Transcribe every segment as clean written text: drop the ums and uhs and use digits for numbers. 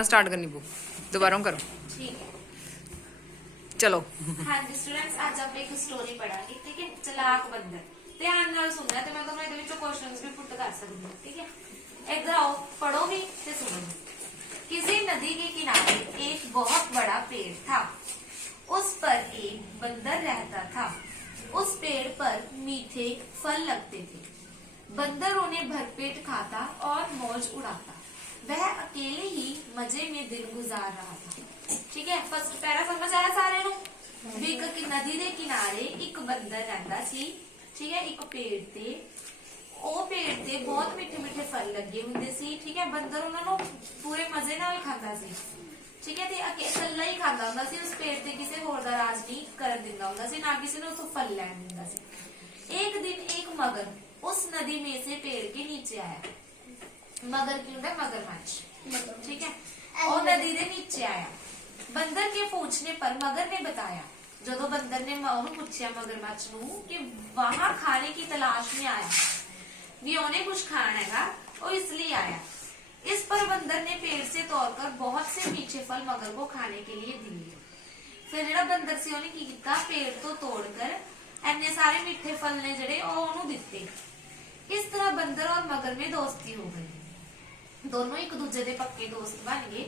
Start करनी पू दोबारा करो। ठीक है चलो। हाँ जी स्टूडेंट्स, आज आप एक स्टोरी पढ़ांगे। ठीक है, चलाक बंदर। ध्यान नाल सुनना ते मैं तुम्हें ਇਹਦੇ ਵਿੱਚੋਂ क्वेश्चंस भी पुट कर सकती हूं। ठीक है, एक आओ पढ़ो भी ते सुनो भी। किसी नदी के किनारे एक बहुत बड़ा पेड़ था। उस पर एक बंदर रहता था। उस पेड़ पर मीठे फल लगते थे। बंदर उन्हें भरपेट खाता और मौज उड़ाता। वह अकेले ही मजे में दिन गुजार रहा था। ठीक है, फर्स्ट पैरा समझ आया सारे नू? भी एक नदी दे किनारे एक बंदर रहता सी। ठीक है, एक पेड़ ते ਉਹ पेड़ ते बहुत मिठे मिठे फल लगे हुंदे सी। ठीक है, बंदर ਉਹਨਾਂ ਨੂੰ ਪੂਰੇ ਮਜ਼ੇ ਨਾਲ ਖਾਂਦਾ ਸੀ। ठीक है, ਤੇ ਇਕੱਲਾ ਹੀ ਖਾਂਦਾ ਹੁੰਦਾ ਸੀ। ਉਸ पेड़ ਤੇ ਕਿਸੇ ਹੋਰ ਦਾ ਰਾਜ ਨਹੀਂ ਕਰਨ ਦਿੰਦਾ ਹੁੰਦਾ ਸੀ, ਨਾ ਕਿਸੇ ਨੂੰ ਉਸ फल ਲੈਣ ਦਿੰਦਾ ਸੀ। एक दिन एक मगर उस नदी में से पेड़ के नीचे आया। मगर की होता है मगरमच्छ। ठीक है, और नदी के नीचे आया। बंदर के पूछने पर मगर ने बताया, जो बंदर ने पूछा मगरमच्छ नू कि वहां खाने की तलाश में आया, भी उन्हें कुछ खाना है, वो इसलिए आया। इस पर बंदर ने पेड़ से तोड़कर बहुत से मीठे फल मगर को खाने के लिए दिए। फिर जो बंदर से उन्हें की किया, पेड़ तो तोड़कर इन्ने सारे मीठे फल ने जड़े ओनू दिते। इस तरह बंदर और मगर में दोस्ती हो गई। दोनों एक दूसरे के पक्के दोस्त बन गए।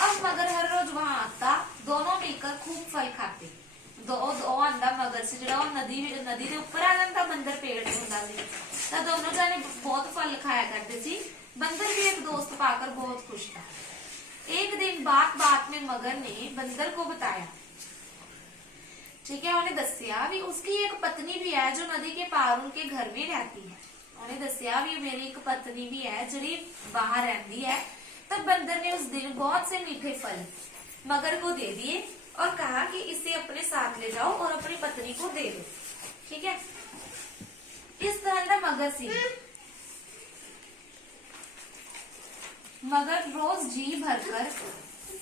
अब मगर हर रोज वहां आता, दोनों मिलकर खूब फल खाते। आंदा मगर से जो नदी के ऊपर आ जाता, बंदर पेड़ पे हुंदा सी, तो दोनों जाने बहुत फल खाया करते सी। बंदर भी एक दोस्त पाकर बहुत खुश था। एक दिन बात बात में मगर ने बंदर को बताया। ठीक है, उन्हें दसिया भी उसकी एक पत्नी भी है जो नदी के पार उनके घर में रहती है। उन्हें दसिया भी मेरी एक पत्नी भी है जी बाहर रहती है। तब बंदर ने उस दिन बहुत से मीठे फल मगर को दे दिए और कहा कि इसे अपने साथ ले जाओ और अपनी पत्नी को दे दो। ठीक है, इस तरह का मगर सी। मगर रोज जी भरकर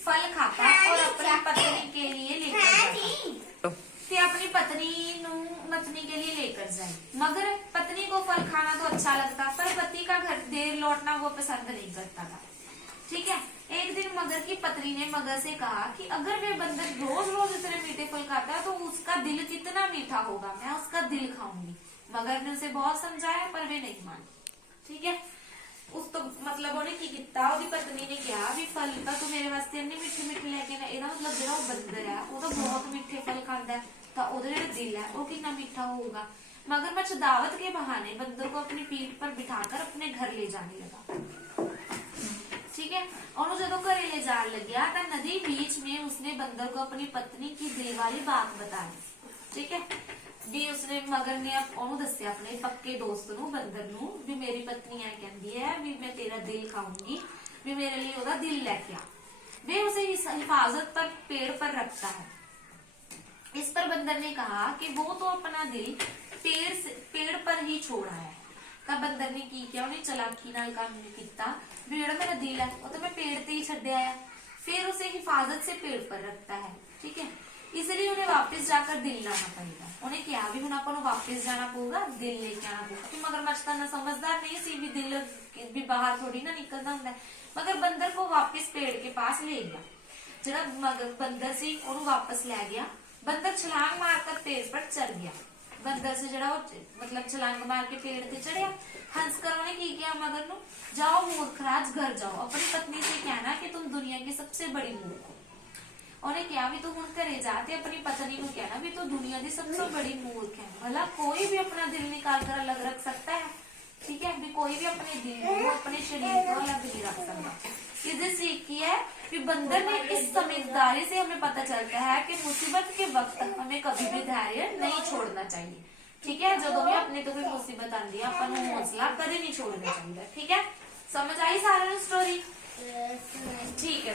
फल खाता और अपनी पत्नी के लिए लेकर जाता। अपनी पत्नी के लिए लेकर जाए। मगर पत्नी को फल खाना तो अच्छा लगता, पर पति का घर देर लौटना वो पसंद नहीं करता था। ठीक है, एक दिन मगर की पत्नी ने मगर से कहा कि अगर वे बंदर रोज रोज इतने मीठे फल खाता है तो उसका दिल कितना मीठा होगा, मैं उसका दिल खाऊंगी। मगर ने उसे बहुत समझाया पर वे नहीं मानी। ठीक है, उस तो मतलब उन्हें की किया, उसकी पत्नी ने कहा भी फल तो मेरे वास्ते इन्ने मीठे मीठे लेके ना, ਇਹਦਾ मतलब ਜਿਹੜਾ ਉਹ बंदर है वो तो बहुत मीठे फल खाता है, तो ਉਹਦਾ ਜਿਹੜਾ दिल है वो कितना मीठा होगा। मगरमच्छ दावत के बहाने बंदर को अपनी पीठ पर बिठाकर अपने घर ले जाने लगा। ठीक है, और जो घरे ले जाने लगा तो नदी बीच में उसने बंदर को अपनी पत्नी की दिल वाली बात बताई। ठीक है, भी उसने मगर ने दसिया अपने पक्के दोस्त नू बंदर नू भी मेरी पत्नी है कहती है भी मैं तेरा दिल खाऊंगी, भी मेरे लिए ओदा दिल लेके आ। वे उसे हिफाजत पर पेड़ पर रखता है। इस पर बंदर ने कहा कि वो तो अपना दिल पेड़ पर ही छोड़ आया है। तब बंदर ने की किया, उन्हें चलाकी नाल काम किया भी जेड़ा मेरा दिल है वो तो मैं पेड़ ते ही छड्ड आया। फिर उसे हिफाजत से पेड़ पर रखता है। ठीक है, इसलिए उन्हें वापस जाकर दिल लाना पड़ेगा। उन्हें क्या भी हुण आपां नूं वापस जाना पऊगा, दिल लेके आना पऊगा। कि मगरमच्छ तां ना समझदार नहीं सी भी दिल भी बाहर थोड़ी ना निकलदा हुंदा है। मगर बंदर को वापस पेड़ के पास ले गया। जेड़ा मगर बंदर सी ओनू वापस ले गया। बंदर छलांग मारकर पेड़ पर चढ़ गया। बंदर से जड़ा मतलब छलांग मार के पेड़ पे चढ़िया। हंसकर उन्हें की किया मगर नू, जाओ मूर्खराज घर जाओ, अपनी पत्नी से कहना कि तुम दुनिया की सबसे बड़ी मूर्ख हो। उन्हें क्या भी तू हुण घरे जाते अपनी पत्नी को कहना भी तू दुनिया की सबसे बड़ी मूर्ख है। भला कोई भी अपना दिल निकाल कर अलग रख सकता है। ठीक है, भी कोई भी अपने दिल को अपने शरीर को अलग नहीं रख सकता। इससे सीख की है कि बंदर ने इस समझदारी से हमें पता चलता है कि मुसीबत के वक्त हमें कभी भी धैर्य नहीं छोड़ना चाहिए। ठीक है, जो भी अपने तो कोई मुसीबत आती है अपन हौसला कभी नहीं छोड़ना चाहिए। ठीक है, समझ आई सारा स्टोरी? ठीक है।